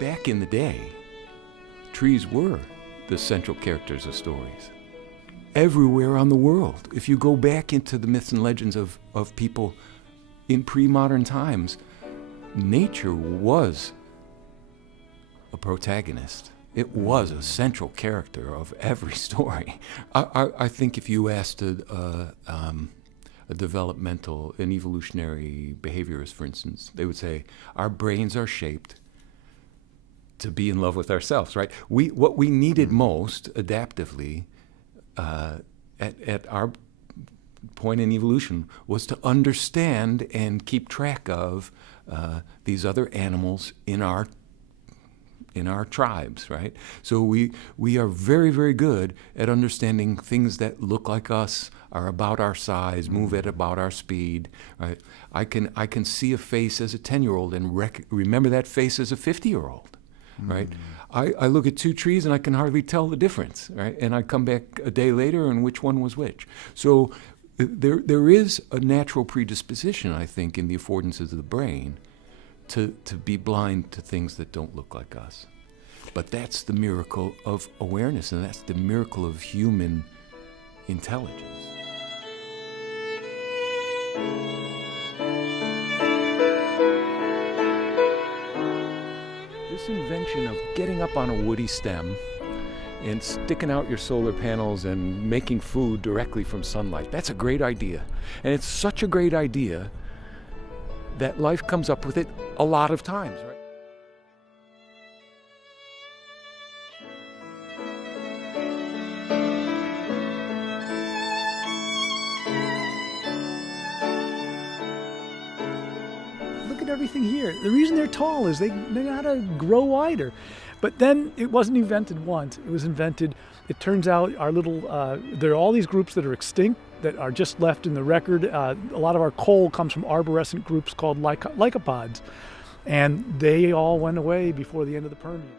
back in the day, trees were the central characters of stories. Everywhere on the world, if you go back into the myths and legends of people in pre-modern times, nature was a protagonist. It was a central character of every story. I think if you asked a developmental, an evolutionary behaviorist, for instance, they would say, our brains are shaped to be in love with ourselves, right? What we needed most, adaptively, at our point in evolution, was to understand and keep track of these other animals in our tribes, right? So we are very, very good at understanding things that look like us, are about our size, move at about our speed, right? I can see a face as a 10-year-old and remember that face as a 50-year-old, right? I look at two trees and I can hardly tell the difference, right? And I come back a day later and which one was which. So there is a natural predisposition, I think, in the affordances of the brain to be blind to things that don't look like us. But that's the miracle of awareness, and that's the miracle of human intelligence. This invention of getting up on a woody stem and sticking out your solar panels and making food directly from sunlight, that's a great idea. And it's such a great idea that life comes up with it a lot of times, right? Look at everything here. The reason they're tall is they know how to grow wider. But then it wasn't invented once. It was invented, it turns out, there are all these groups that are extinct that are just left in the record. A lot of our coal comes from arborescent groups called lycopods. And they all went away before the end of the Permian.